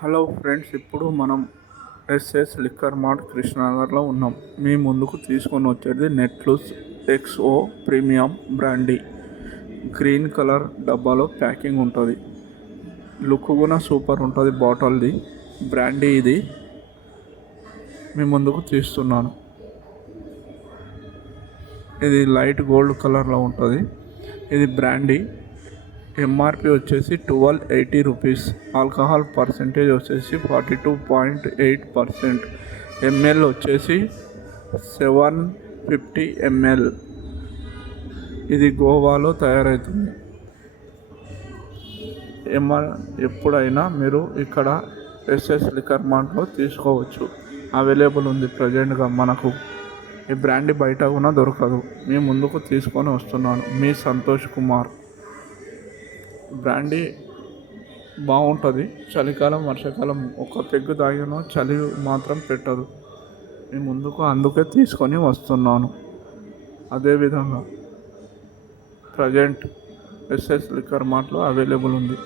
Hello friends, ఇప్పుడు మనం SS liquor mart కృష్ణనగర్లో ఉన్నాం. మీ ముందుకు తీసుకొని వచ్చేది నెట్లూస్ XO premium brandy. Green colour డబ్బాలో ప్యాకింగ్ ఉంటుంది. లుక్ కూడా సూపర్ ఉంటుంది. బాటిల్ది బ్రాండీ ఇది మీ ముందుకు తీస్తున్నాను. ఇది లైట్ గోల్డ్ కలర్లో ఉంటుంది. ఇది బ్రాండీ. ఎంఆర్పి వచ్చేసి 1280 రూపీస్. ఆల్కహాల్ పర్సెంటేజ్ వచ్చేసి 42.8%. ఎంఎల్ వచ్చేసి 750 ml. ఇది గోవాలో తయారవుతుంది. ఎప్పుడైనా మీరు ఇక్కడ ఎస్ఎస్ లిక్కర్ మార్ట్లో తీసుకోవచ్చు. అవైలబుల్ ఉంది ప్రజెంట్గా మనకు. ఈ బ్రాండీ బయట కూడా దొరకదు. మీ ముందుకు తీసుకొని వస్తున్నాను. మీ సంతోష్ కుమార్. బ్రాండీ బాగుంటుంది. చలికాలం వర్షాకాలం ఒక పెగ్గు తాగినా చలి మాత్రం పెట్టదు. మీ ముందుకు అందుకే తీసుకొని వస్తున్నాను. అదేవిధంగా ప్రజెంట్ ఎస్ఎస్ లిక్కర్ మార్ట్లో అవైలబుల్ ఉంది.